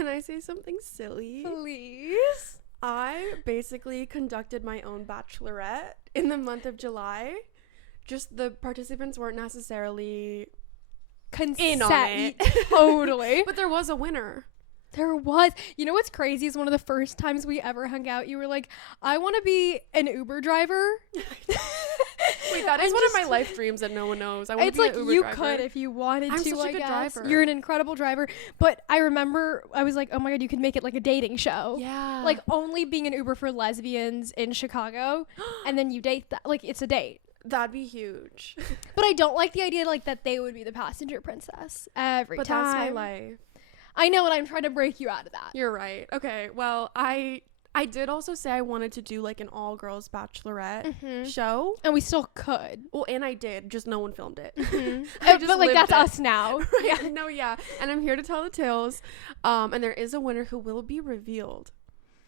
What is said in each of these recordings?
Can I say something silly? Please. I basically conducted my own bachelorette in the month of July. Just the participants weren't necessarily in on it. Totally. But there was a winner. There was. You know what's crazy is one of the first times we ever hung out, you were like, I want to be an Uber driver. Wait, that is one of my life dreams that no one knows. I want to It's be like an Uber you driver. could if you wanted I'm to, such a I good guess. driver. You're an incredible driver. But I remember I was like, oh my God, you could make it like a dating show. Yeah. Like only being an Uber for lesbians in Chicago. And then you date that. Like it's a date. That'd be huge. But I don't like the idea like that they would be the passenger princess every But time. that's my life. I know, and I'm trying to break you out of that. You're right. Okay. Well, I did also say I wanted to do like an all-girls bachelorette show. And we still could. Well, and I did. Just no one filmed it. But like that's us now. Yeah. No, yeah. And I'm here to tell the tales. And there is a winner who will be revealed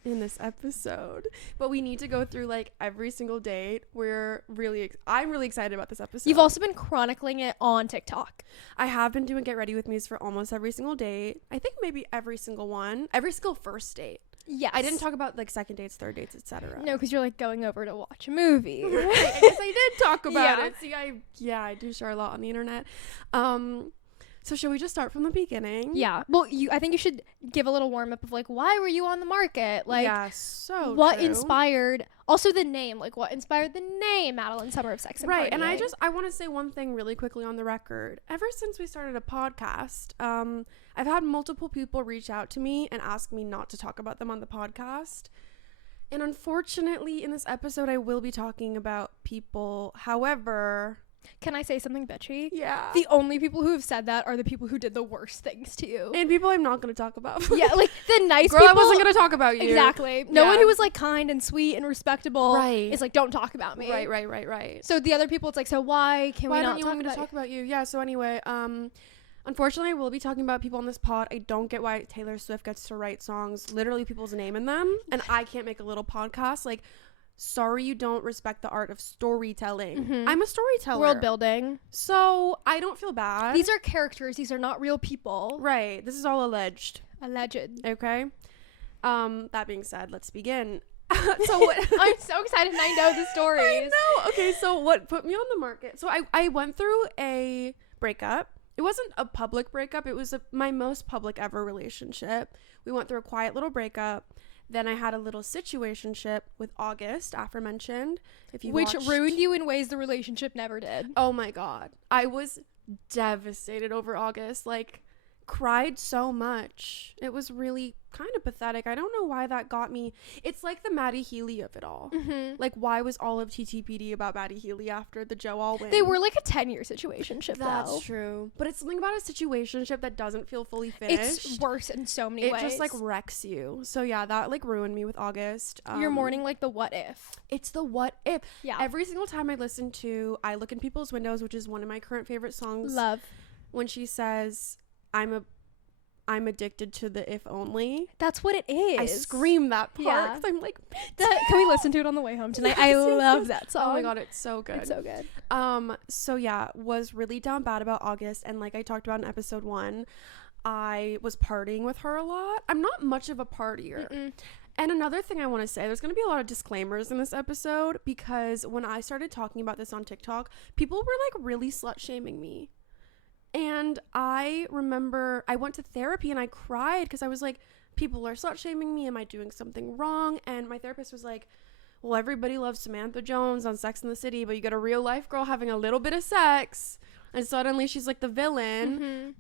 in this episode. But we need to go through like every single date. I'm really excited about this episode. You've also been chronicling it on TikTok. I have been doing Get Ready With Me's for almost every single date. I think maybe every single one. Every single first date. Yes. I didn't talk about like second dates, third dates, etc. No, because you're like going over to watch a movie. Right. I guess I did talk about Yeah. it. See, I do share a lot on the internet. So should we just start from the beginning? Yeah. Well, I think you should give a little warm up of like, why were you on the market? Like, yeah, so what true. inspired? Also, the name. Like, what inspired the name Madeline Summer of Sex and Right. And Partying? I want to say one thing really quickly on the record. Ever since we started a podcast, I've had multiple people reach out to me and ask me not to talk about them on the podcast. And unfortunately, in this episode, I will be talking about people. However, Can I say something bitchy? yeah. The only people who have said that are the people who did the worst things to you. And people I'm not going to talk about. Yeah, like the nice Girl, people. I wasn't going to talk about you. Exactly. No Yeah. one who was like kind and sweet and respectable Right. is like, don't talk about me. Right. So the other people, it's like, so why can Why we don't not you talk want me to about talk about you? Yeah, so anyway, unfortunately, I will be talking about people on this pod. I don't get why Taylor Swift gets to write songs, literally people's name in them, and I can't make a little podcast. Like, sorry you don't respect the art of storytelling. I'm a storyteller. world building? So I don't feel bad. These are characters. These are not real people. Right. This is all alleged. Alleged. Okay. That being said, let's begin. So what? I'm so excited and I know the stories. I know. Okay, so what put me on the market? So I went through a breakup. It wasn't a public breakup. It was my most public ever relationship. We went through a quiet little breakup. Then I had a little situationship with August, aforementioned. Which ruined you in ways the relationship never did. Oh my God. I was devastated over August. Like, cried so much. It was really kind of pathetic. I don't know why that got me. It's like the Maddie Healy of it all. Like, why was all of TTPD about Maddie Healy after the Joe All win? They were like a 10-year situationship, That's though. true. But it's something about a situationship that doesn't feel fully finished. It's worse in so many it ways. just like wrecks you. So yeah, that like ruined me with August. You're mourning like the what if. It's the what if. Yeah. Every single time I listen to I Look in People's Windows, which is one of my current favorite songs. Love. When she says, I'm addicted to the if only. That's what it is. I scream that part. Yeah. 'Cause I'm like, Can we listen to it on the way home tonight? I love that song. oh my God, it's so good. It's so good. So yeah, was really down bad about August, and like I talked about in episode 1, I was partying with her a lot. I'm not much of a partier. And another thing I want to say, there's going to be a lot of disclaimers in this episode, because when I started talking about this on TikTok, people were like really slut shaming me. And I remember I went to therapy and I cried because I was like, people are slut shaming me. Am I doing something wrong? And my therapist was like, well, everybody loves Samantha Jones on Sex and the City, but you got a real life girl having a little bit of sex, and suddenly she's like the villain.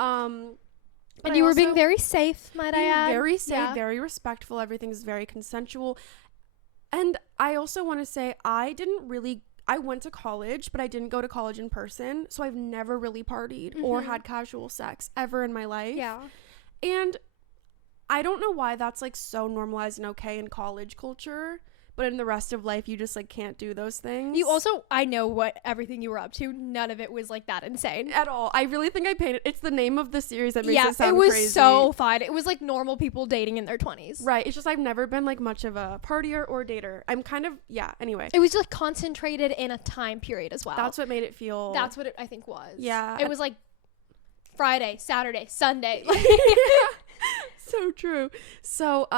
And you were being very safe, might I add. Very safe, Yeah. very respectful. Everything's very consensual. And I also want to say I went to college, but I didn't go to college in person. So I've never really partied or had casual sex ever in my life. Yeah. And I don't know why that's like so normalized and okay in college culture, but in the rest of life, you just like can't do those things. You also, I know what everything you were up to. None of it was like that insane. At all. I really think I painted. It's the name of the series that makes it sound it was crazy. so fun. It was like normal people dating in their 20s. Right. It's just I've never been like much of a partier or dater. I'm kind of, yeah, anyway. It was like concentrated in a time period as well. That's what made it feel. That's what it, I think, was. Yeah. It was like Friday, Saturday, Sunday. So true. So,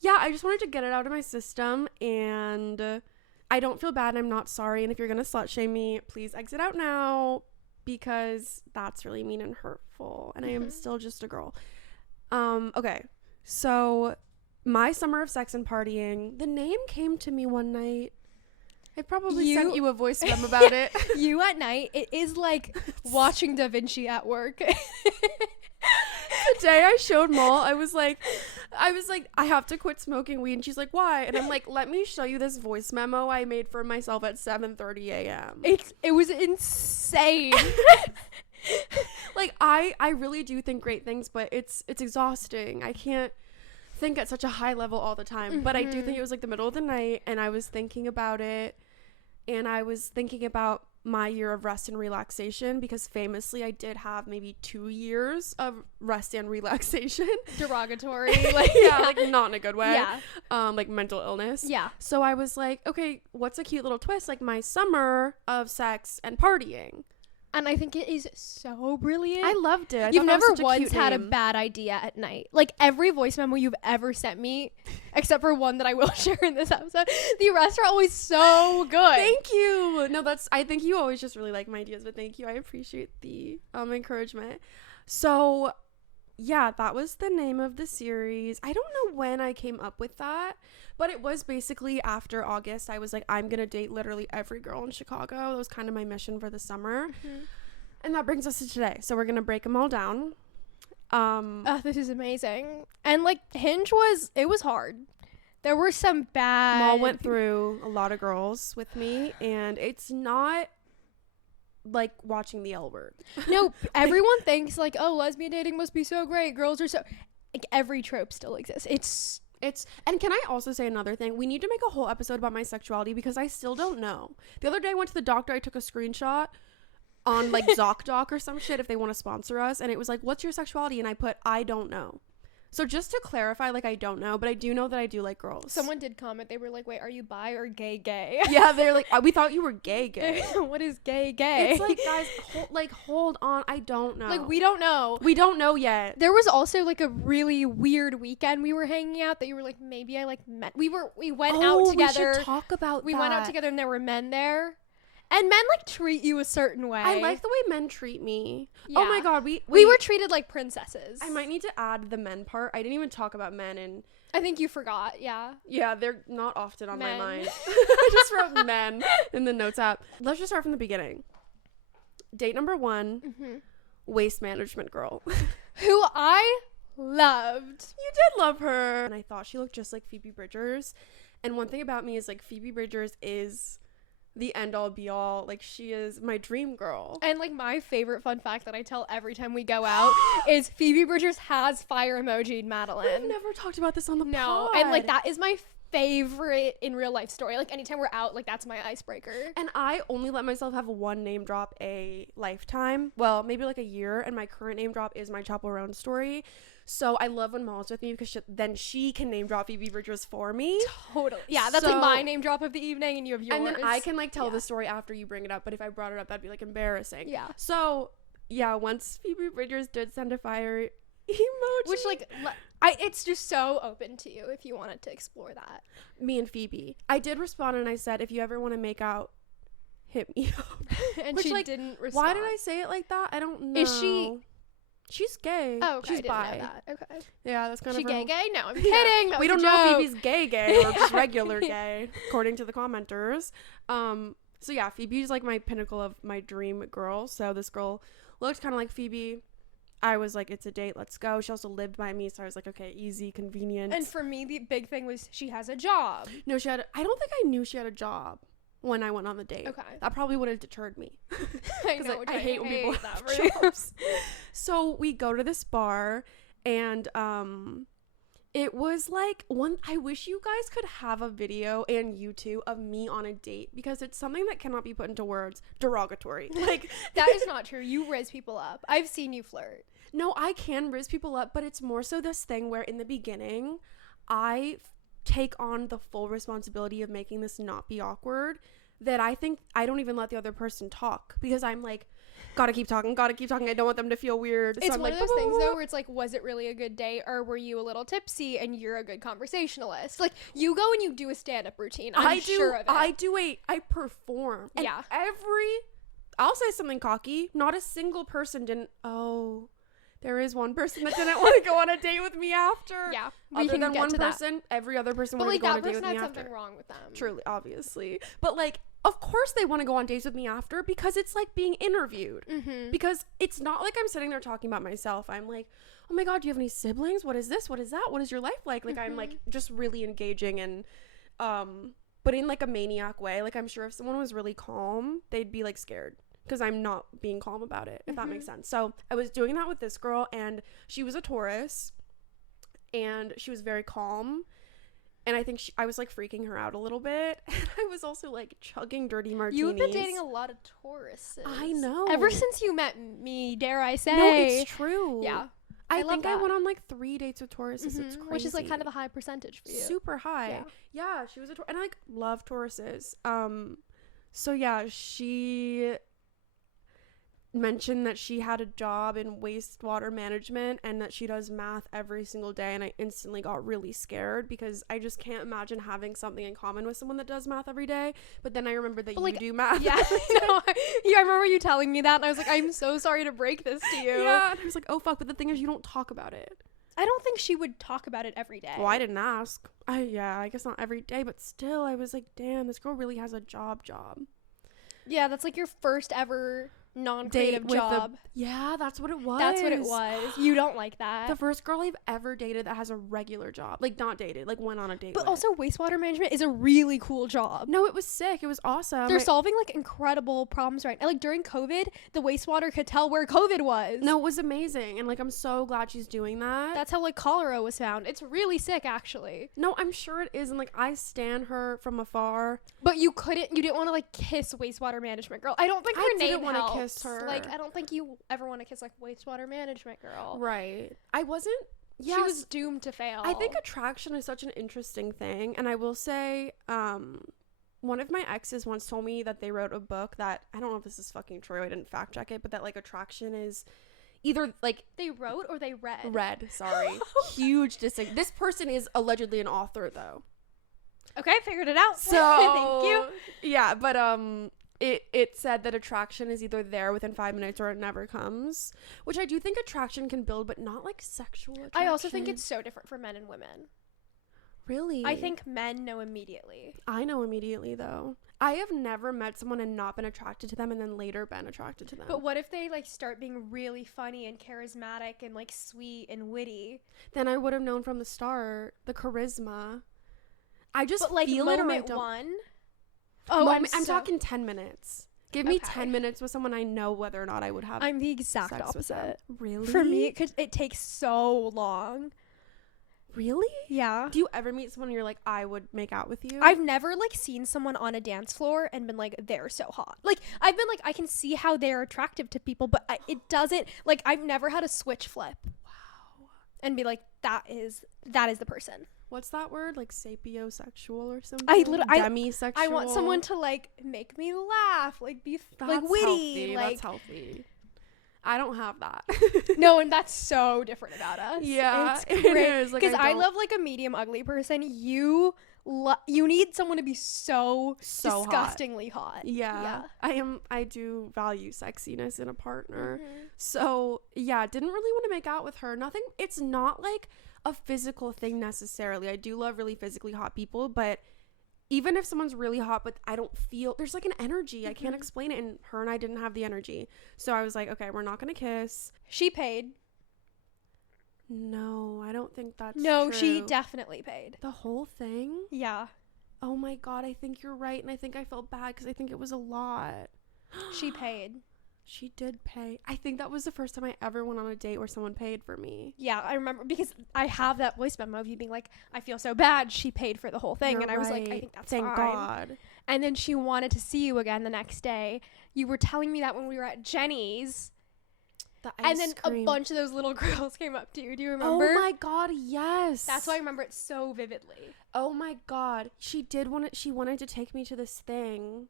yeah, I just wanted to get it out of my system, and I don't feel bad. I'm not sorry. And if you're going to slut shame me, please exit out now, because that's really mean and hurtful. And I am still just a girl. Okay. So my summer of sex and partying, the name came to me one night. I probably sent you a voice memo about it. You at night, it is like watching Da Vinci at work. The day I showed Maul, I was like, I have to quit smoking weed. And she's like, why? And I'm like, let me show you this voice memo I made for myself at 7:30 a.m. It was insane. Like, I really do think great things, but it's exhausting. I can't think at such a high level all the time. But I do think it was like the middle of the night, and I was thinking about it, and I was thinking about my year of rest and relaxation, because famously I did have maybe 2 years of rest and relaxation. Derogatory. Like, like not in a good way. Yeah. Like mental illness. Yeah. So I was like, okay, what's a cute little twist? Like my summer of sex and partying. And I think it is so brilliant. I loved it. You've never once had a bad idea at night. Like, every voice memo you've ever sent me, except for one that I will share in this episode, the rest are always so good. Thank you. No, I think you always just really like my ideas, but thank you. I appreciate the encouragement. So, yeah, that was the name of the series. I don't know when I came up with that, but it was basically after August. I was like, I'm going to date literally every girl in Chicago. That was kind of my mission for the summer. And that brings us to today. So we're going to break them all down. This is amazing. And like, Hinge was hard. There were some bad... Mal went through a lot of girls with me, and it's not like watching the L Word. No, everyone thinks like, oh, lesbian dating must be so great. Girls are so... Like, every trope still exists. And can I also say another thing? We need to make a whole episode about my sexuality, because I still don't know. The other day I went to the doctor. I took a screenshot on like ZocDoc or some shit, if they want to sponsor us, and it was like, what's your sexuality? And I put, I don't know. So just to clarify, like, I don't know, but I do know that I do like girls. Someone did comment. They were like, wait, are you bi or gay? Yeah, they're like, we thought you were gay. What is gay? It's like, guys, hold on. I don't know. Like, we don't know. We don't know yet. There was also like a really weird weekend we were hanging out that you were like, maybe I like men. We went out together. We should talk about We that. went out together and there were men there. And men like treat you a certain way. I like the way men treat me. Yeah. Oh my god, we were treated like princesses. I might need to add the men part. I didn't even talk about men, and I think you forgot. Yeah. Yeah, they're not often on Men. my mind. I just wrote men in the notes app. Let's just start from the beginning. Date number 1, waste management girl. Who I loved. You did love her. And I thought she looked just like Phoebe Bridgers. And one thing about me is like Phoebe Bridgers is the end all be all. Like, she is my dream girl. And like, my favorite fun fact that I tell every time we go out is Phoebe Bridgers has fire emoji'd Madeline. I've never talked about this on the pod. No, and like, that is my favorite in real life story. Like, anytime we're out, like, that's my icebreaker. And I only let myself have one name drop a lifetime. Well, maybe like a year. And my current name drop is my Chapel Roan story. So I love when Molly's with me, because then she can name drop Phoebe Bridgers for me. Totally. Yeah, that's like my name drop of the evening, and you have yours. And then I can like tell the story after you bring it up. But if I brought it up, that'd be like embarrassing. Yeah. So yeah, once Phoebe Bridgers did send a fire emoji, which like it's just so open to you if you wanted to explore that. Me and Phoebe, I did respond, and I said, if you ever want to make out, hit me up. And which, she like, didn't respond. Why did I say it like that? I don't know. Is she? She's gay. Oh, okay. She's I didn't bi. know that. Okay. Yeah, that's kind She of gay? No, I'm kidding. We don't know if Phoebe's gay or just regular gay, according to the commenters. So yeah, Phoebe's like my pinnacle of my dream girl. So this girl looked kind of like Phoebe. I was like, it's a date, let's go. She also lived by me, so I was like, okay, easy, convenient. And for me, the big thing was she has a job. No, I don't think I knew she had a job when I went on the date. Okay. That probably would have deterred me. I know. I hate when people have that jobs. So we go to this bar, and it was like I wish you guys could have a video, and you too, of me on a date, because it's something that cannot be put into words. Derogatory. Like, that is not true. You riz people up. I've seen you flirt. No, I can riz people up, but it's more so this thing where in the beginning I take on the full responsibility of making this not be awkward, that I think I don't even let the other person talk, because I'm like, gotta keep talking. I don't want them to feel weird. It's so one of those things, though, where it's like, was it really a good date, or were you a little tipsy and you're a good conversationalist? Like, you go and you do a stand-up routine. I'm sure of it. I perform. And yeah. I'll say something cocky. Not a single person didn't. Oh, there is one person that didn't want to go on a date with me after. Yeah. Other than one person, every other person wanted to go on a date with me after. But, like, that person had something wrong with them. Truly, obviously. But, like, of course they want to go on dates with me after, because it's like being interviewed. Mm-hmm. Because it's not like I'm sitting there talking about myself. I'm like, oh my God, do you have any siblings? What is this? What is that? What is your life like? Like, I'm like just really engaging and, but in like a maniac way. Like, I'm sure if someone was really calm, they'd be like scared, because I'm not being calm about it, if that makes sense. So I was doing that with this girl, and she was a Taurus, and she was very calm. And I think I was like freaking her out a little bit. And I was also like chugging dirty martinis. You've been dating a lot of Tauruses. I know. Ever since you met me, dare I say. No, it's true. Yeah. I think I went on like 3 dates with Tauruses. It's crazy. Which is like kind of a high percentage for you. Super high. Yeah, she was a Taurus. And I like love Tauruses. So yeah, she mentioned that she had a job in wastewater management and that she does math every single day, and I instantly got really scared, because I just can't imagine having something in common with someone that does math every day. But then I remembered that you do math. Yeah. No, I remember you telling me that, and I was like, I'm so sorry to break this to you. Yeah, and I was like, oh fuck, but the thing is, you don't talk about it. I don't think she would talk about it every day. Well, I didn't ask. I guess not every day, but still, I was like, damn, this girl really has a job. Yeah, that's like your first ever non-creative job. Yeah, that's what it was. That's what it was. You don't like that. The first girl I've ever dated that has a regular job. Like, not dated, like went on a date But with. also, wastewater management is a really cool job. No, it was sick. It was awesome. They're solving like incredible problems right now. Like, during COVID, the wastewater could tell where COVID was. No, it was amazing. And like, I'm so glad she's doing that. That's how like cholera was found. It's really sick, actually. No, I'm sure it is. And like, I stan her from afar. But you didn't want to like kiss wastewater management girl. I don't think her name want helps. to kiss her. Like, I don't think you ever want to kiss like wastewater management girl. Right. I wasn't. Yeah, she was doomed to fail. I think attraction is such an interesting thing. And I will say, one of my exes once told me that they wrote a book that, I don't know if this is fucking true, I didn't fact check it, but that like attraction is either like they wrote or they read. Sorry. Huge distinction. This person is allegedly an author though. Okay, figured it out. So thank you. Yeah, but it said that attraction is either there within 5 minutes or it never comes, which I do think attraction can build, but not like sexual attraction. I also think it's so different for men and women. Really? I think men know immediately. I know immediately though. I have never met someone and not been attracted to them and then later been attracted to them. But what if they like start being really funny and charismatic and like sweet and witty? Then I would have known from the start, the charisma. I just but, like, feel it or I don't. One. Oh, I'm talking 10 minutes. Give me 10 minutes with someone I know whether or not I would have. I'm the exact opposite. Really? For me, it takes so long. Really? Yeah. Do you ever meet someone you're like, I would make out with you? I've never like seen someone on a dance floor and been like, they're so hot. Like, I've been like, I can see how they're attractive to people, but it doesn't, like, I've never had a switch flip. Wow. And be like, that is the person. What's that word? Like sapiosexual or something? Demisexual. I want someone to like make me laugh, like be like witty. Healthy. Like, that's healthy. I don't have that. No, and that's so different about us. Yeah, it's great. Like, because I love like a medium ugly person. You need someone to be so disgustingly hot. Yeah. I do value sexiness in a partner. Mm-hmm. So yeah, didn't really want to make out with her. Nothing. It's not like a physical thing necessarily. I do love really physically hot people, but even if someone's really hot but I don't feel, there's like an energy. I can't explain it, and her and I didn't have the energy. So I was like, okay, we're not gonna kiss. She paid. No, I don't think that's true. She true. definitely paid. The whole thing? Yeah. Oh my God, I think you're right, and I think I felt bad because I think it was a lot. She paid. She did pay. I think that was the first time I ever went on a date where someone paid for me. Yeah, I remember because I have that voice memo of you being like, I feel so bad. She paid for the whole thing. You're and I was like, I think that's Thank fine. God. And then she wanted to see you again the next day. You were telling me that when we were at Jenny's. And then a bunch of those little girls came up to you. Do you remember? Oh my God, yes. That's why I remember it so vividly. Oh my God. She wanted to take me to this thing.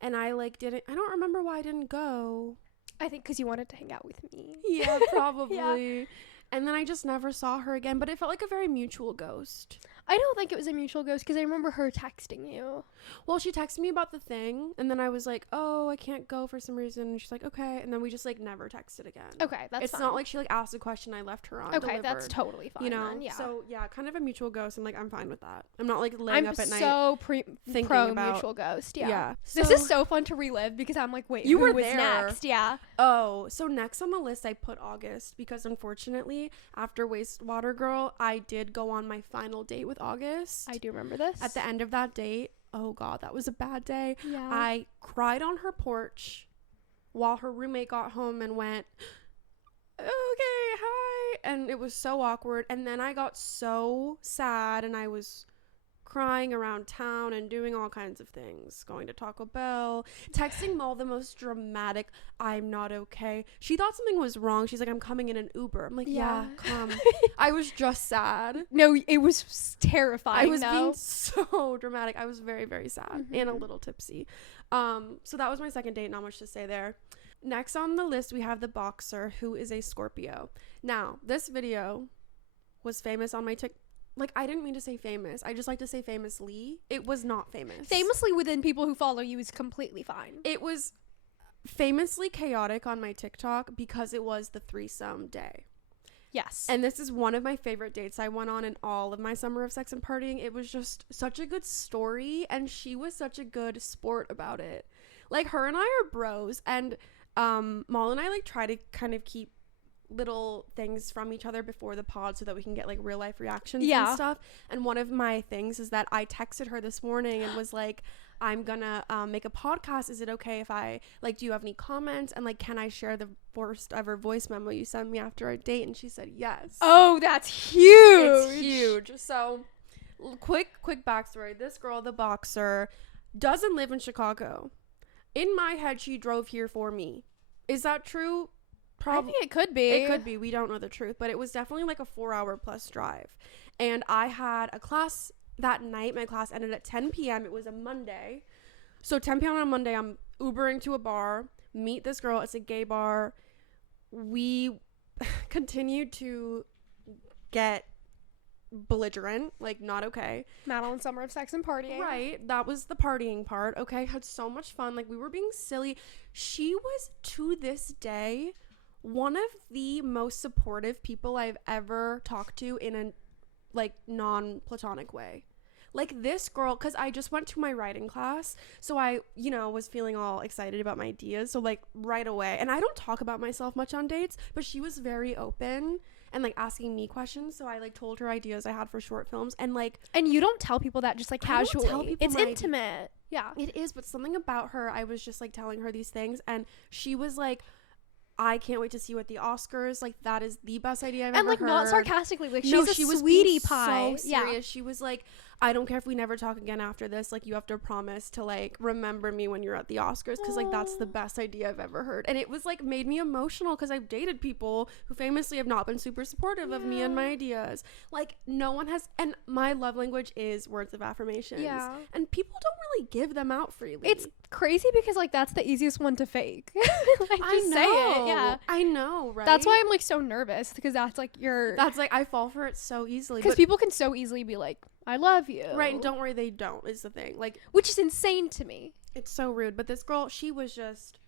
And I like didn't. I don't remember why I didn't go. I think because you wanted to hang out with me. Yeah, probably. Yeah. And then I just never saw her again, but it felt like a very mutual ghost. I don't think it was a mutual ghost because I remember her texting you. Well, she texted me about the thing, and then I was like, oh, I can't go for some reason. And she's like, okay. And then we just, like, never texted again. Okay, that's It's fine. not like she, like, asked a question I left her on. Okay, delivered, that's totally fine. You know? Then, yeah. So, yeah, kind of a mutual ghost, and, like, I'm fine with that. I'm not, like, laying up at night. I'm so thinking pro about, mutual ghost. Yeah. So, this is so fun to relive because I'm like, wait, you who were was there. next? Yeah. Oh, so next on the list, I put August because, unfortunately, after Wastewater Girl, I did go on my final date with August. I do remember this. At the end of that date, oh god, that was a bad day. Yeah. I cried on her porch while her roommate got home and went, okay, hi. And it was so awkward. And then I got so sad and I was crying around town and doing all kinds of things, going to Taco Bell, texting Mal the most dramatic, I'm not okay. She thought something was wrong. She's like, I'm coming in an Uber. I'm like, yeah come. I was just sad. No, it was terrifying. I was being so dramatic. I was very, very sad and a little tipsy. So that was my second date. Not much to say there. Next on the list, we have the boxer, who is a Scorpio. Now, this video was famous on my TikTok. Like, I didn't mean to say famous. I just like to say famously. It was not famous. Famously within people who follow you is completely fine. It was famously chaotic on my TikTok because it was the threesome day. Yes. And this is one of my favorite dates I went on in all of my summer of sex and partying. It was just such a good story, and she was such a good sport about it. Like, her and I are bros, and Mal and I, like, try to kind of keep little things from each other before the pod so that we can get like real life reactions and stuff. And one of my things is that I texted her this morning and was like, I'm gonna make a podcast. Is it okay if I, like, do you have any comments? And, like, can I share the worst ever voice memo you sent me after our date? And she said yes. Oh, that's huge. It's huge. So quick backstory. This girl, the boxer, doesn't live in Chicago. In my head, she drove here for me. Is that true? I think it could be. It could be. We don't know the truth, but it was definitely like a 4-hour plus drive. And I had a class that night. My class ended at 10 p.m. It was a Monday. So 10 p.m. on Monday, I'm Ubering to a bar, meet this girl. It's a gay bar. We continued to get belligerent, like, not okay. Madeline summer of sex and partying. Right. That was the partying part. Okay. Had so much fun. Like, we were being silly. She was, to this day, one of the most supportive people I've ever talked to in a, like, non-platonic way. Like, this girl, because I just went to my writing class, so I, you know, was feeling all excited about my ideas. So, like, right away, and I don't talk about myself much on dates, but she was very open and, like, asking me questions. So I, like, told her ideas I had for short films, and, like, and you don't tell people that just, like, casually. I don't tell people it's intimate. Yeah, it is. But something about her, I was just, like, telling her these things, and she was like, I can't wait to see you at the Oscars. Like, that is the best idea I've ever heard. And, like, not sarcastically. Like, no, she's she a was sweetie so pie. Serious. Yeah. She was like, I don't care if we never talk again after this. Like, you have to promise to, like, remember me when you're at the Oscars, because, like, that's the best idea I've ever heard. And it was, like, made me emotional because I've dated people who famously have not been super supportive of me and my ideas. Like, no one has. And my love language is words of affirmation. Yeah. And people don't really give them out freely. It's crazy because, like, that's the easiest one to fake. Like, I know. say it. Yeah. I know, right? That's why I'm, like, so nervous, because that's, like, that's, like, I fall for it so easily. Because people can so easily be like, I love you. Right, and don't worry, they don't, is the thing. Like, which is insane to me. It's so rude. But this girl, she was just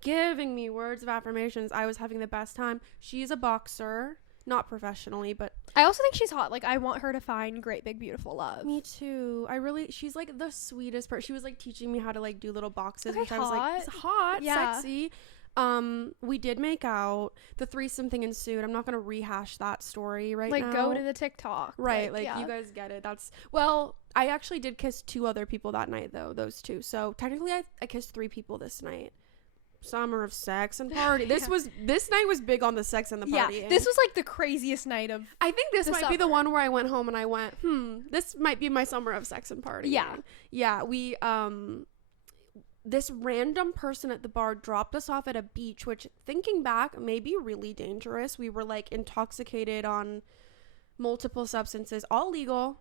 giving me words of affirmations. I was having the best time. She's a boxer, not professionally, but I also think she's hot. Like, I want her to find great, big, beautiful love. Me too. She's, like, the sweetest person. She was, like, teaching me how to, like, do little boxes, okay, which I was like, it's hot, sexy. We did make out. The threesome thing ensued. I'm not gonna rehash that story now. Like, go to the TikTok. Right, you guys get it. I actually did kiss 2 other people that night, though, those 2. So technically I kissed 3 people this night. Summer of sex and party. This night was big on the sex and the party. Yeah, this was, like, the craziest night of I think this might be the one where I went home and I went, this might be my summer of sex and party. Yeah, we this random person at the bar dropped us off at a beach, which, thinking back, may be really dangerous. We were, like, intoxicated on multiple substances, all legal,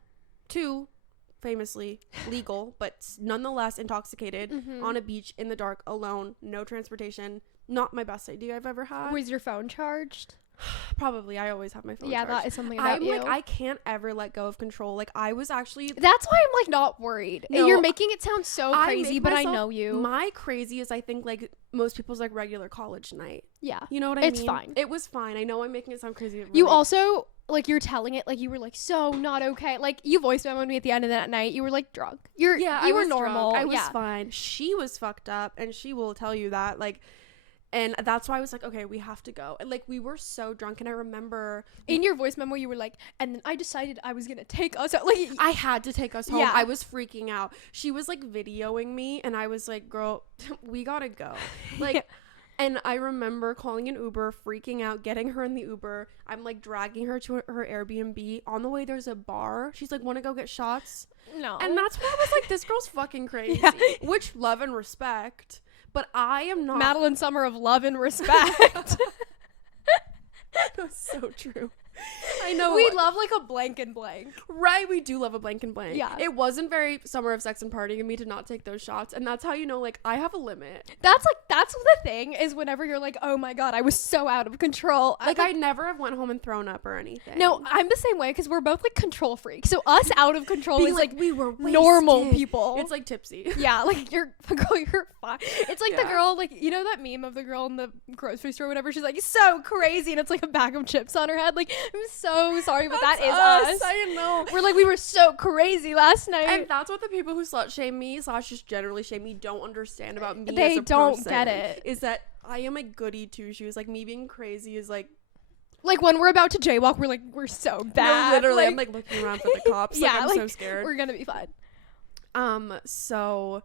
2 famously legal, but nonetheless intoxicated, on a beach in the dark, alone, no transportation, not my best idea I've ever had. Was your phone charged? Probably. I always have my phone Yeah, charged. that is something about I'm you. like, I can't ever let go of control. Like, I was actually... That's why I'm like not worried. No, You're making it sound so crazy, but I know you. My crazy is, I think, like, most people's, like, regular college night. Yeah. You know what I mean? It's fine. It was fine. I know I'm making it sound crazy. You also, like, you're telling it, like, you were, like, so not okay. Like, you voice memoed me at the end of that night. You were, like, drunk. You were normal. I was fine. She was fucked up, and she will tell you that, like... And that's why I was like, okay, we have to go. And, like, we were so drunk. And I remember... In your voice memo, you were like, and then I decided I was going to take us out. Like, I had to take us home. Yeah. I was freaking out. She was, like, videoing me. And I was like, girl, we gotta go. Like... Yeah. And I remember calling an Uber, freaking out, getting her in the Uber. I'm, like, dragging her to her Airbnb. On the way, there's a bar. She's like, want to go get shots? No. And that's when I was like, this girl's fucking crazy. Yeah. Which, love and respect. But I am not. Madeline Summer of love and respect. That's so true. I know. We love like a blank and blank. Right, we do love a blank and blank. Yeah. It wasn't very summer of sex and partying of me to not take those shots. And that's how you know, like, I have a limit. That's the thing is whenever you're like, oh my God, I was so out of control. Like, I never have went home and thrown up or anything. No, I'm the same way because we're both like control freaks. So us out of control Being is like we were normal wasted. people. It's like tipsy. Yeah, like you're fine. It's like the Yeah. girl, like, you know that meme of the girl in the grocery store or whatever? She's like, so crazy. And it's like a bag of chips on her head. Like, I'm so sorry, but that is us. I know. We're like, we were so crazy last night. And that's what the people who slut shame me / just generally shame me don't understand about me. They as a don't person, get it. Is that I am a goody two shoes. Like, me being crazy is like when we're about to jaywalk, we're like, we're so bad. No, literally, I'm like looking around for the cops. Yeah, like, I'm like, so scared. We're gonna be fine. So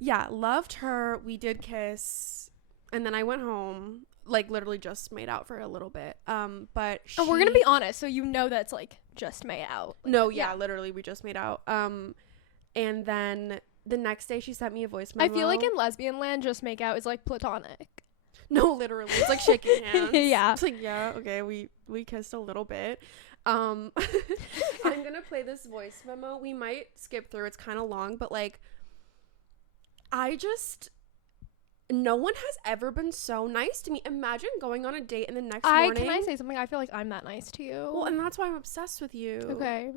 yeah, loved her. We did kiss, and then I went home. Like, literally just made out for a little bit. But And we're gonna be honest, so you know that's like just made out. No, yeah, literally we just made out. And then the next day she sent me a voice memo. I feel like in lesbian land, just make out is like platonic. No, literally, it's like shaking hands. Yeah. It's like, yeah, okay, we kissed a little bit. I'm gonna play this voice memo. We might skip through. It's kind of long, but like, no one has ever been so nice to me. Imagine going on a date and the next morning. Can I say something? I feel like I'm that nice to you. Well, and that's why I'm obsessed with you. Okay.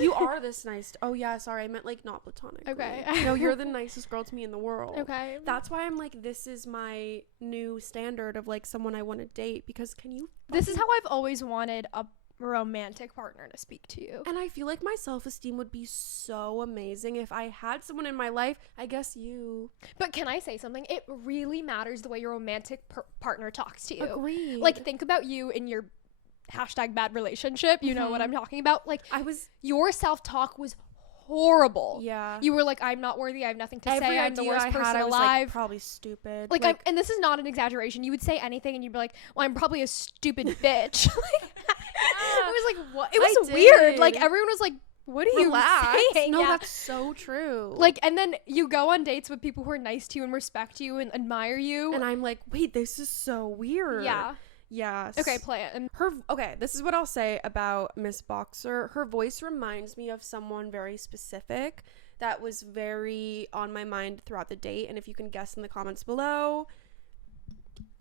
You are this nice. Oh yeah, sorry, I meant like not platonic. Okay. No, you're the nicest girl to me in the world. Okay. That's why I'm like, this is my new standard of like someone I want to date, because can you? This is how I've always wanted a romantic partner to speak to you. And I feel like my self-esteem would be so amazing if I had someone in my life. I guess you. But can I say something? It really matters the way your romantic partner talks to you. Agreed. Like, think about you in your #bad relationship. You know what I'm talking about? Like, your self-talk was horrible. Yeah. You were like, I'm not worthy. I have nothing to say. I'm the worst person I was alive. like, probably stupid. Like, and this is not an exaggeration. You would say anything and you'd be like, well, I'm probably a stupid bitch. Like, I was like, what? It was weird. Like, everyone was like, what are you saying? No, that's so true. Like, and then you go on dates with people who are nice to you and respect you and admire you. And I'm like, wait, this is so weird. Yeah. Yes. Okay, play it. And okay, this is what I'll say about Miss Boxer. Her voice reminds me of someone very specific that was very on my mind throughout the date. And if you can guess in the comments below,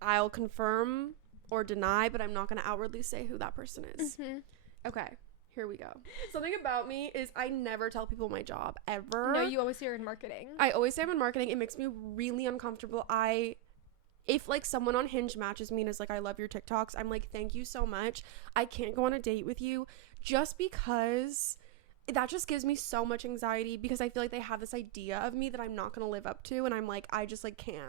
I'll confirm or deny, but I'm not going to outwardly say who that person is. Mm-hmm. Okay, here we go. Something about me is I never tell people my job, ever. No, you always say you're in marketing. I always say I'm in marketing. It makes me really uncomfortable. If like someone on Hinge matches me and is like, I love your TikToks, I'm like, thank you so much. I can't go on a date with you just because that just gives me so much anxiety, because I feel like they have this idea of me that I'm not going to live up to. And I'm like, I just like can't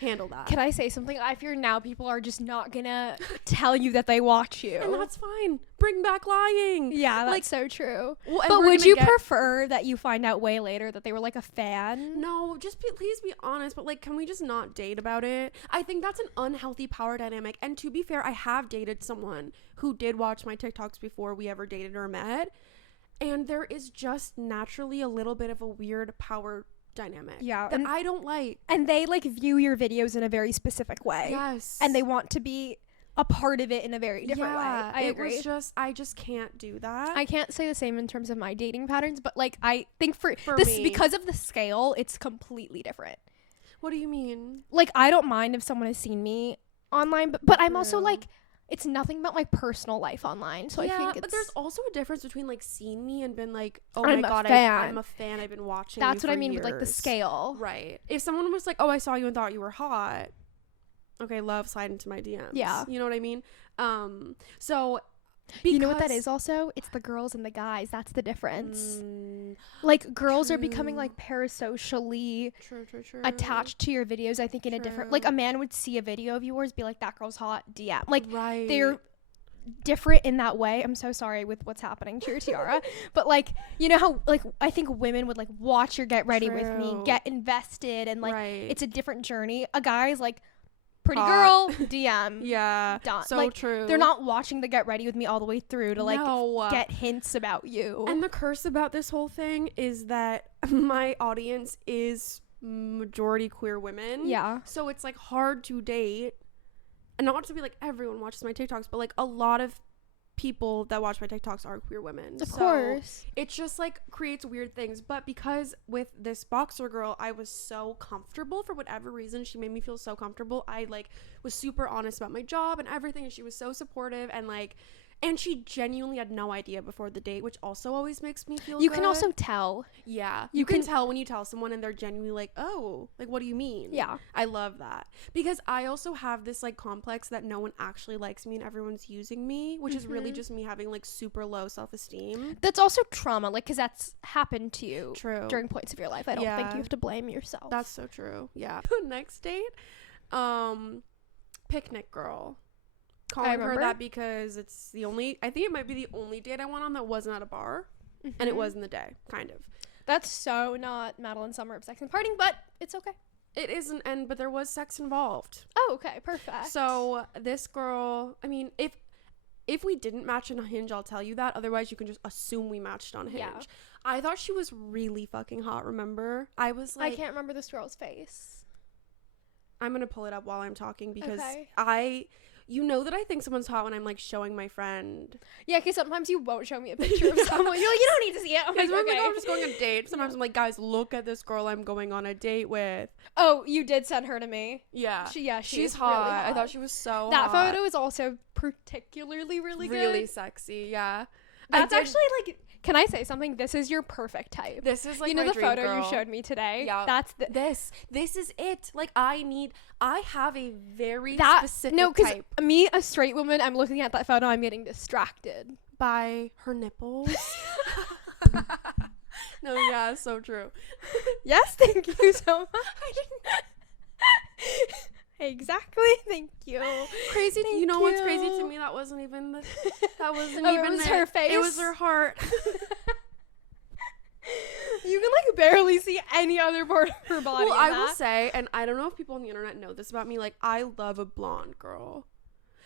handle that. Can I say something? I fear now people are just not gonna tell you that they watch you. And that's fine. Bring back lying. Yeah, that's like, so true. Well, but would you prefer that you find out way later that they were like a fan? No, just please be honest. But like, can we just not date about it? I think that's an unhealthy power dynamic. And to be fair, I have dated someone who did watch my TikToks before we ever dated or met. And there is just naturally a little bit of a weird power dynamic that I don't like. And they like view your videos in a very specific way. Yes. And they want to be a part of it in a very different way. I agree. I just can't do that. I can't say the same in terms of my dating patterns, but like I think for this me, because of the scale, it's completely different. What do you mean? Like, I don't mind if someone has seen me online, but I'm also True. like, it's nothing about my personal life online. So I think it's... but there's also a difference between like seeing me and been like, oh I'm my a god, fan. I'm a fan. I've been watching. That's you what I for mean with like the years. scale. Right. If someone was like, oh, I saw you and thought you were hot. Okay, love, slide into my DMs. Yeah. You know what I mean? So You know what that is also? It's the girls and the guys. That's the difference. Like, girls are becoming like parasocially true. attached to your videos, I think, in a different... Like, a man would see a video of yours, be like, that girl's hot, DM. Like, right. they're different in that way. I'm so sorry with what's happening to your tiara. But, like, you know how, like, I think women would, like, watch your Get Ready With Me, get invested, and, like, it's a different journey. A guy's, like, pretty girl, DM. Yeah. Done. So like, true. They're not watching the Get Ready With Me all the way through to, like, get hints about you. And the curse about this whole thing is that my audience is majority queer women. Yeah. So it's, like, hard to date. And not to be like everyone watches my TikToks, but, like, a lot of people that watch my TikToks are queer women. Of course. It just like creates weird things. But because with this boxer girl, I was so comfortable for whatever reason. She made me feel so comfortable. I like was super honest about my job and everything, and she was so supportive, and like, and she genuinely had no idea before the date, which also always makes me feel You good. can also tell. Yeah. You can tell when you tell someone and they're genuinely like, oh, like, what do you mean? Yeah. I love that. Because I also have this, like, complex that no one actually likes me and everyone's using me, which is really just me having, like, super low self-esteem. That's also trauma, like, because that's happened to you True. during points of your life. I don't think you have to blame yourself. That's so true. Yeah. Next date, picnic girl. Calling her that because it's the only, I think it might be the only date I went on that wasn't at a bar, and it was in the day, kind of. That's so not Madeline Summer of Sex and Partying, but it's okay. It isn't, but there was sex involved. Oh, okay, perfect. So this girl, I mean, if we didn't match on Hinge, I'll tell you that. Otherwise, you can just assume we matched on Hinge. Yeah. I thought she was really fucking hot, remember? I was like... I can't remember this girl's face. I'm gonna pull it up while I'm talking because you know that I think someone's hot when I'm like showing my friend. Yeah, because sometimes you won't show me a picture of someone. You're like, you don't need to see it. I'm like, okay. I'm just going on a date. Sometimes I'm like, guys, look at this girl I'm going on a date with. Oh, you did send her to me. Yeah. She's hot. Really hot. I thought she was so that hot. photo is also particularly really good. Really sexy, yeah. That's actually like... Can I say something? This is your perfect type. This is like, you know, my the dream photo girl. you showed me today. Yeah, that's this is it. Like, I have a very specific no, because type. Me, a straight woman, I'm looking at that photo, I'm getting distracted by her nipples. No, yeah, so true. Yes, thank you so much. Exactly, thank you. Crazy. Thank you know what's crazy to me? That wasn't even it was her face. It was her heart. You can like barely see any other part of her body. Well, I will say, and I don't know if people on the internet know this about me, like, I love a blonde girl,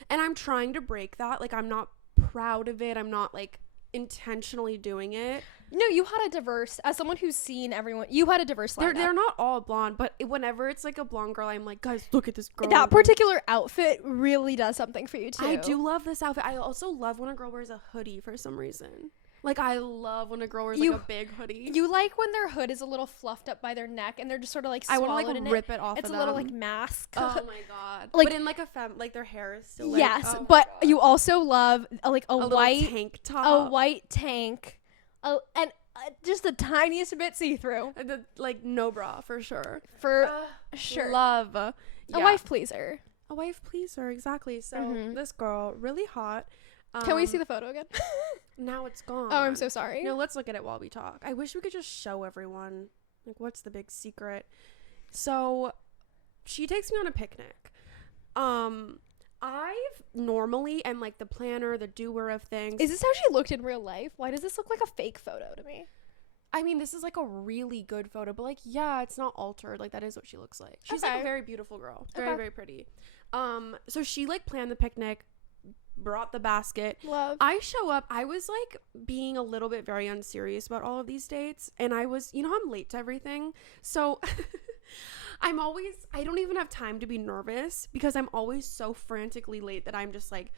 and I'm trying to break that. Like, I'm not proud of it. I'm not like intentionally doing it. No, you had a diverse, as someone who's seen everyone, you had a diverse lineup. They're not all blonde, but whenever it's like a blonde girl, I'm like, guys, look at this girl. That particular outfit really does something for you too. I do love this outfit. I also love when a girl wears a hoodie for some reason. Like, I love when a girl wears like a big hoodie. You like when their hood is a little fluffed up by their neck and they're just sort of like I want to like rip it off. It's of a little them. like mask. Oh my god! Like, but in like a like their hair is still like, yes, but you also love a white tank top, a white tank, and just the tiniest bit see through. Like no bra for sure. Sure. Love a wife pleaser. A wife pleaser, exactly. So this girl, really hot. Can we see the photo again? Now it's gone. Oh, I'm so sorry. No, let's look at it while we talk. I wish we could just show everyone. Like, what's the big secret? So, she takes me on a picnic. I've normally am like the planner, the doer of things. Is this how she looked in real life? Why does this look like a fake photo to me? I mean, this is like a really good photo, but like, yeah, it's not altered. Like, that is what she looks like. She's like a very beautiful girl. Very, very pretty. So she like planned the picnic, brought the basket. Love. I show up. I was like being a little bit very unserious about all of these dates, and I was, you know, I'm late to everything. So I don't even have time to be nervous because I'm always so frantically late that I'm just like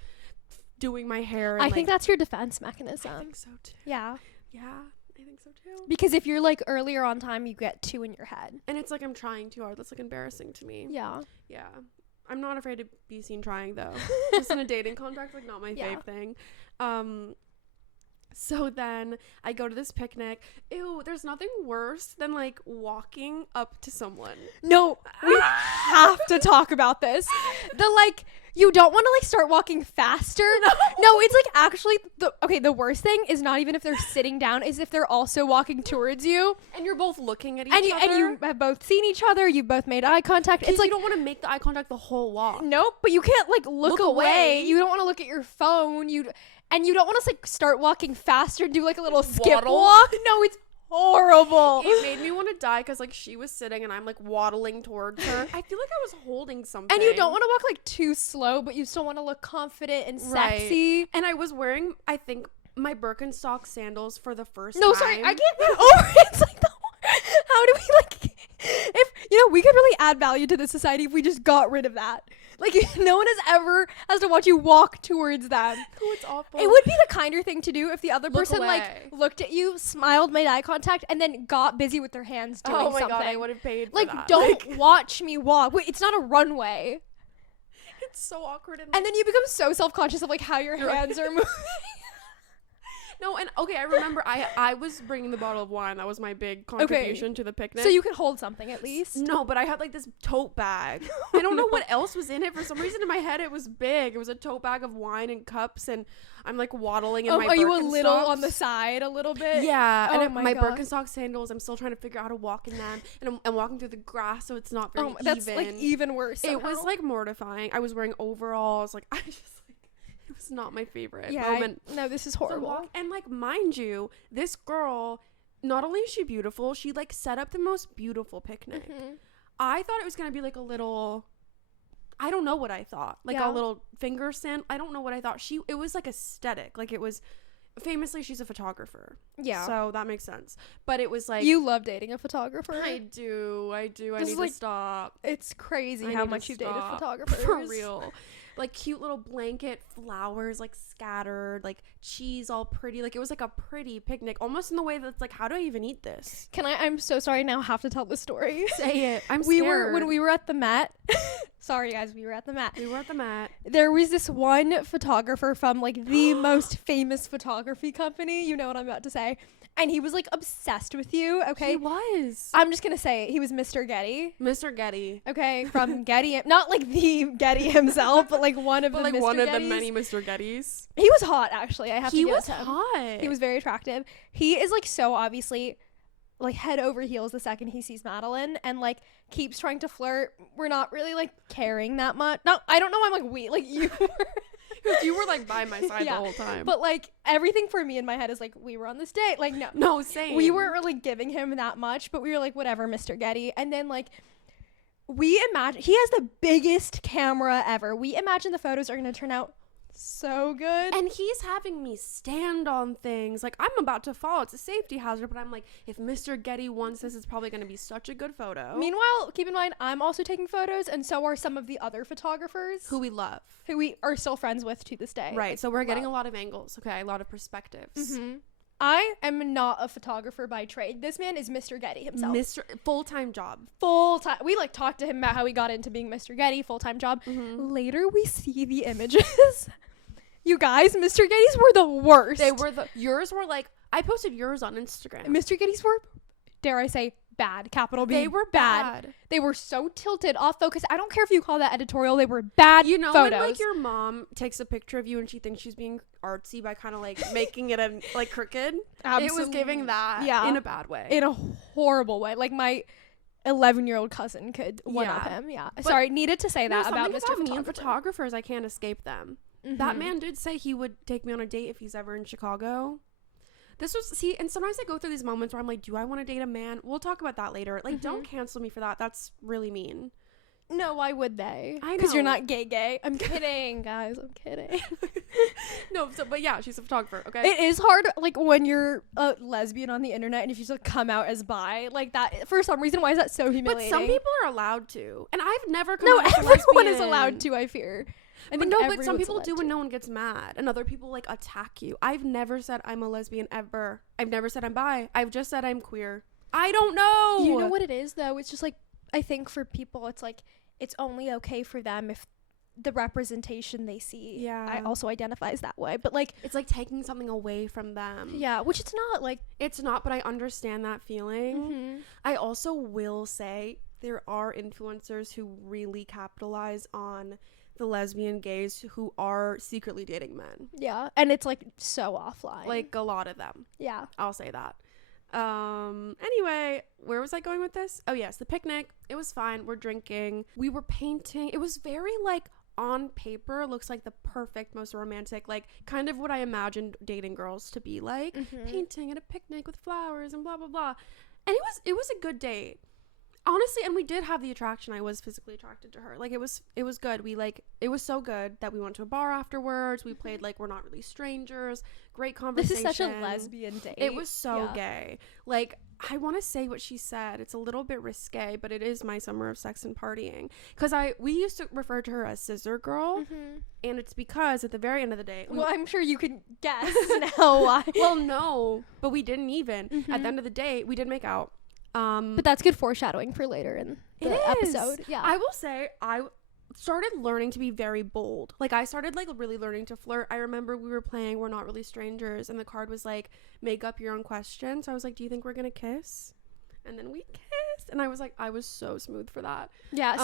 doing my hair. And, I think that's your defense mechanism. I think so too. Yeah. Yeah. I think so too. Because if you're like earlier on time, you get 2 in your head. And it's like I'm trying too hard. That's like embarrassing to me. Yeah. Yeah. I'm not afraid to be seen trying though. Just in a dating contract, like not my fave thing. So then I go to this picnic. Ew, there's nothing worse than like walking up to someone. No, we have to talk about this. The like, you don't want to like start walking faster. No, it's like actually the worst thing is not even if they're sitting down, is if they're also walking towards you. And you're both looking at each other. And you have both seen each other. You both made eye contact. It's like, you don't want to make the eye contact the whole walk. Nope, but you can't like look away. You don't want to look at your phone. And you don't want to like start walking faster and do like a little skip walk. No, it's horrible. It made me want to die because like she was sitting and I'm like waddling towards her. I feel like I was holding something. And you don't want to walk like too slow, but you still want to look confident and sexy. Right. And I was wearing, I think, my Birkenstock sandals for the first time. No, sorry, I can't get over it. It's like how do we like, if, we could really add value to this society if we just got rid of that. Like, no one has to watch you walk towards them. Oh, it's awful. It would be the kinder thing to do if the other person away. like looked at you, smiled, made eye contact, and then got busy with their hands doing something. Oh my god, I would have paid for like, that. don't watch me walk. Wait, it's not a runway. It's so awkward. And then you become so self-conscious of like how your hands are moving. No, and okay, I remember I was bringing the bottle of wine. That was my big contribution to the picnic. So you could hold something at least. No, but I had like this tote bag. I don't know what else was in it. For some reason in my head it was big. It was a tote bag of wine and cups, and I'm like waddling in my Birkenstocks. Are you a little on the side a little bit? Yeah, and my Birkenstock sandals, I'm still trying to figure out how to walk in them, and I'm walking through the grass, so it's not very even. That's like even worse somehow. It was like mortifying. I was wearing overalls. Like I just it was not my favorite moment. No, this is horrible. And like, mind you, this girl, not only is she beautiful, she like set up the most beautiful picnic. Mm-hmm. I thought it was gonna be like a little, I don't know what I thought, like a little finger sand. I don't know what I thought. It was like aesthetic, like it was. Famously, she's a photographer. Yeah. So that makes sense. But it was like, you love dating a photographer. I do. I need to stop. It's crazy how much you've dated photographers. For real. Like cute little blanket flowers like scattered, like cheese all pretty. Like it was like a pretty picnic, almost in the way that's like, how do I even eat this? I'm so sorry, now I have to tell the story. Say it. I'm scared. When we were at the Met. Sorry guys, we were at the Met. There was this one photographer from like the most famous photography company. You know what I'm about to say. And he was like obsessed with you, okay? He was. I'm just gonna say it. He was Mr. Getty. Mr. Getty. Okay, from Getty. Not like the Getty himself, but like one of the like Mr. one Gettys. of the many Mr. Gettys. He was hot, actually. I have to give it to him. He was hot. He was very attractive. He is like so obviously like head over heels the second he sees Madeline, and like keeps trying to flirt. We're not really like caring that much. No, I don't know. I'm like like you were. Because you were like by my side the whole time. But like everything for me in my head is like, we were on this date. Like no, same. We weren't really giving him that much, but we were like, whatever, Mr. Getty. And then like we imagine he has the biggest camera ever. We imagine the photos are gonna turn out so good, and he's having me stand on things like I'm about to fall. It's a safety hazard, but I'm like, if Mr. Getty wants this, it's probably going to be such a good photo. Meanwhile, keep in mind I'm also taking photos, and so are some of the other photographers who we love, who we are still friends with to this day. Right, so we're getting a lot of angles, a lot of perspectives. Mm-hmm. I am not a photographer by trade. This man is Mr. Getty himself. Full-time job. Full-time. We like talked to him about how he got into being Mr. Getty, full-time job. Mm-hmm. Later we see the images. You guys, Mr. Gettys were the worst. Yours were like, I posted yours on Instagram. Mr. Gettys were, dare I say, bad. Capital B. They were bad. They were so tilted, off focus. I don't care if you call that editorial. They were bad photos. When like your mom takes a picture of you and she thinks she's being artsy by kind of like making it like crooked? Absolutely. It was giving that in a bad way. In a horrible way. Like my 11-year-old cousin could one-up him. Yeah. Sorry, needed to say that about Mr. Me and photographers, I can't escape them. Mm-hmm. That man did say he would take me on a date if he's ever in Chicago. And sometimes I go through these moments where I'm like, do I want to date a man? We'll talk about that later. Like, don't cancel me for that. That's really mean. No, why would they? I know. Because you're not gay. I'm kidding, guys. I'm kidding. No, but yeah, she's a photographer, okay? It is hard, like, when you're a lesbian on the internet and if you just come out as bi, like that, for some reason, why is that so humiliating? But some people are allowed to. And I've never come out as everyone lesbian. Is allowed to, I fear. But no, but some people do when no one gets mad, and other people like attack you. I've never said I'm a lesbian ever. I've never said I'm bi. I've just said I'm queer. I don't know. You know what it is though? It's just like, I think for people, it's like, it's only okay for them if the representation they see I also identifies that way, but like it's like taking something away from them, which it's not, like it's not, but I understand that feeling. I also will say there are influencers who really capitalize on the lesbian gays who are secretly dating men, and it's like so offline, like a lot of them, I'll say that. Anyway, where was I going with this? Oh yes, the picnic. It was fine. We're drinking, we were painting. It was very like, on paper, looks like the perfect, most romantic, like kind of what I imagined dating girls to be like, painting at a picnic with flowers and blah blah blah. And it was a good date, honestly. And we did have the attraction. I was physically attracted to her. Like it was good. We like, it was so good that we went to a bar afterwards. We played like We're Not Really Strangers. Great conversation. This is such a lesbian date. It was so gay. Like, I want to say what she said. It's a little bit risque, but it is my summer of sex and partying. Because we used to refer to her as Scissor Girl, and it's because at the very end of the day, well, I'm sure you can guess now why. Well, no, but we didn't even. At the end of the day, we did make out. But that's good foreshadowing for later in the episode. Yeah, I will say I started learning to be very bold. Like I started like really learning to flirt. I remember we were playing We're Not Really Strangers, and the card was like, make up your own question. So I was like, do you think we're gonna kiss? And then we kissed, and I was like, I was so smooth for that.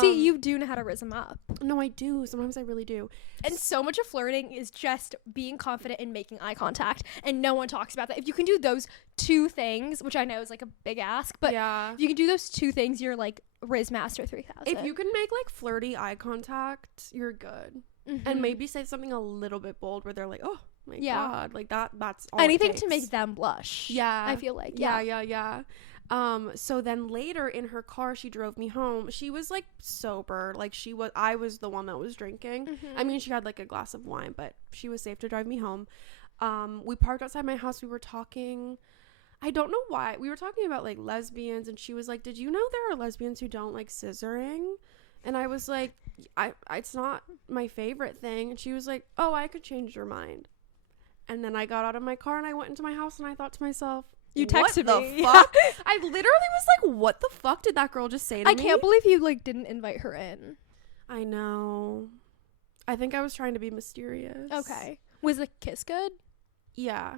See, you do know how to rizz them up. No, I do. Sometimes I really do. And so much of flirting is just being confident in making eye contact, and no one talks about that. If you can do those two things, which I know is like a big ask, but if you can do those two things, you're like Riz Master 3000. If you can make like flirty eye contact, you're good. And maybe say something a little bit bold where they're like, oh my god, like that's all anything to make them blush. I feel like so then later in her car, she drove me home. She was like sober, like I was the one that was drinking. I mean, she had like a glass of wine, but she was safe to drive me home. We parked outside my house. We were talking, I don't know why, we were talking about like lesbians, and she was like, did you know there are lesbians who don't like scissoring? And I was like, it's not my favorite thing. And she was like, oh, I could change your mind. And then I got out of my car and I went into my house, and I thought to myself, you texted me. What the fuck? I literally was like, what the fuck did that girl just say to me? I can't believe you like didn't invite her in. I know. I think I was trying to be mysterious. Okay. Was the kiss good? Yeah.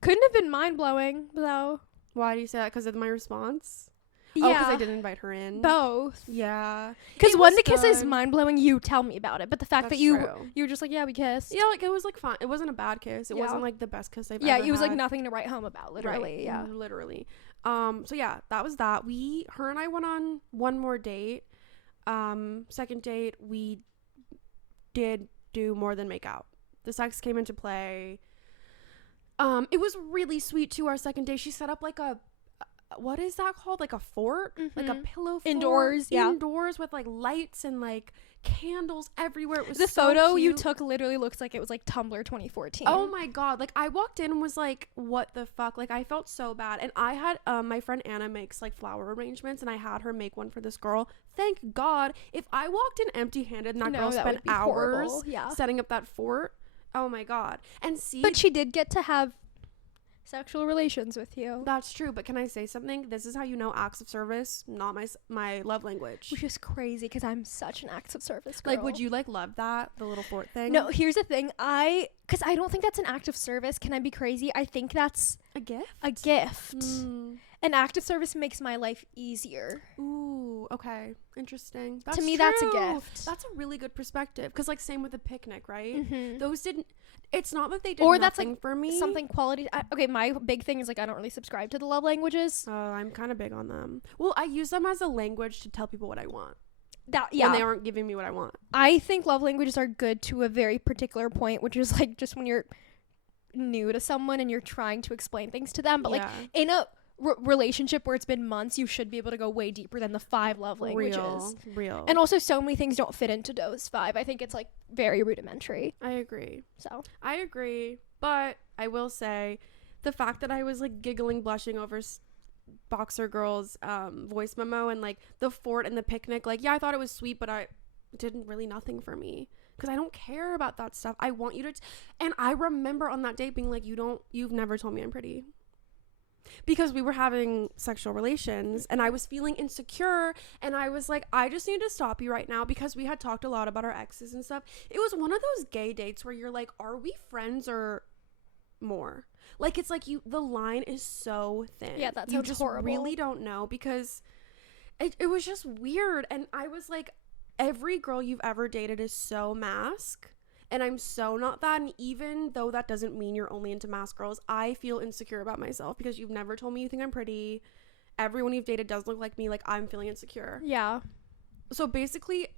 Couldn't have been mind-blowing, though. Why do you say that? Because of my response? Yeah. Oh, because I didn't invite her in? Both. Yeah. Because when the kiss is mind-blowing, you tell me about it. But the fact that you were just like, yeah, we kissed. Yeah, like, it was, like, fine. It wasn't a bad kiss. It wasn't, like, the best kiss I've ever had. Yeah, it was, like, nothing to write home about, literally. Right. Yeah. Literally. So, yeah, that was that. Her and I went on one more date. Second date, we did do more than make out. The sex came into play. It was really sweet, too, our second day. She set up, like, what is that called? Like a fort? Like a pillow fort? Indoors, yeah. Indoors with, like, lights and, like, candles everywhere. It was the so photo cute. You took literally looks like it was, like, Tumblr 2014. Oh, my God. Like, I walked in and was like, what the fuck? Like, I felt so bad. And I had, my friend Anna makes, like, flower arrangements, and I had her make one for this girl. Thank God. If I walked in empty-handed and that girl spent hours setting up that fort, oh, my God. And see. But she did get to have sexual relations with you. That's true, but can I say something? This is how you know acts of service, not my love language. Which is crazy, because I'm such an acts of service girl. Like, would you like love that, the little fort thing? No, here's the thing. Because I don't think that's an act of service. Can I be crazy? I think that's a gift. An act of service makes my life easier. Ooh, okay, interesting. To me, that's a gift. That's a really good perspective, because like same with the picnic, right? Those didn't. It's not that they did or nothing that's like for me. Something quality. Okay, my big thing is like I don't really subscribe to the love languages. Oh, I'm kind of big on them. Well, I use them as a language to tell people what I want. When they aren't giving me what I want. I think love languages are good to a very particular point, which is like just when you're new to someone and you're trying to explain things to them. But like in a relationship where it's been months, you should be able to go way deeper than the 5 love languages. Real. And also so many things don't fit into those 5. I think it's like very rudimentary. I agree. So I agree, but I will say the fact that I was like giggling, blushing over Boxer Girl's voice memo and like the fort and the picnic, like I thought it was sweet, but it didn't really nothing for me. because I don't care about that stuff. I want you to and I remember on that date being like, you've never told me I'm pretty, because we were having sexual relations and I was feeling insecure, and I was like, I just need to stop you right now, because we had talked a lot about our exes and stuff. It was one of those gay dates where you're like, are we friends or more? Like, it's like the line is so thin. Yeah, that's you just horrible. Really don't know, because it was just weird. And I was like, every girl you've ever dated is so mask, and I'm so not that. And even though that doesn't mean you're only into mask girls, I feel insecure about myself because you've never told me you think I'm pretty. Everyone you've dated does look like me. Like, I'm feeling insecure. Yeah. So basically,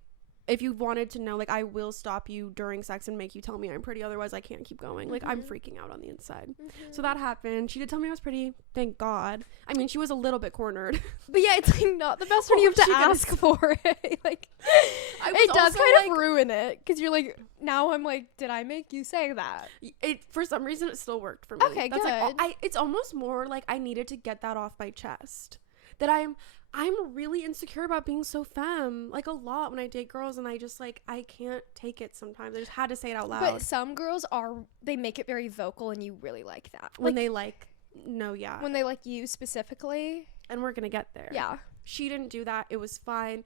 if you wanted to know, like, I will stop you during sex and make you tell me I'm pretty, otherwise I can't keep going. Like, I'm freaking out on the inside. So that happened. She did tell me I was pretty, thank God. I mean, she was a little bit cornered, but yeah, it's like not the best when you have to ask for it. Like, it does kind of ruin it, because you're like, now I'm like, did I make you say that? It, for some reason, it still worked for me. Okay, that's good. Like, it's almost more like I needed to get that off my chest, that I'm really insecure about being so femme, like, a lot when I date girls, and I just, like, I can't take it sometimes. I just had to say it out loud. But some girls they make it very vocal, and you really like that. When they like, no, yeah. When they like you specifically. And we're gonna get there. Yeah. She didn't do that. It was fine.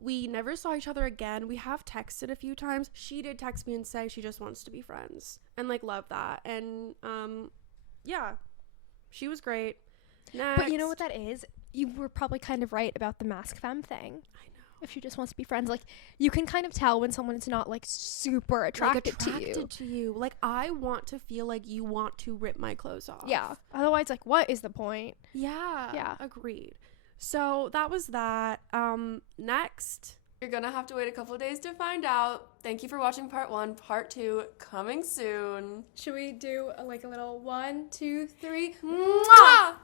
We never saw each other again. We have texted a few times. She did text me and say she just wants to be friends, and, like, love that. And, yeah. She was great. Next. But you know what that is? You were probably kind of right about the mask femme thing. I know. If she just wants to be friends, like, you can kind of tell when someone's not, like, super attracted to you. Like, I want to feel like you want to rip my clothes off. Yeah. Otherwise, like, what is the point? Yeah. Yeah. Agreed. So that was that. Next. You're gonna have to wait a couple of days to find out. Thank you for watching part 1. Part 2 coming soon. Should we do a little 1, 2, 3? Mwah!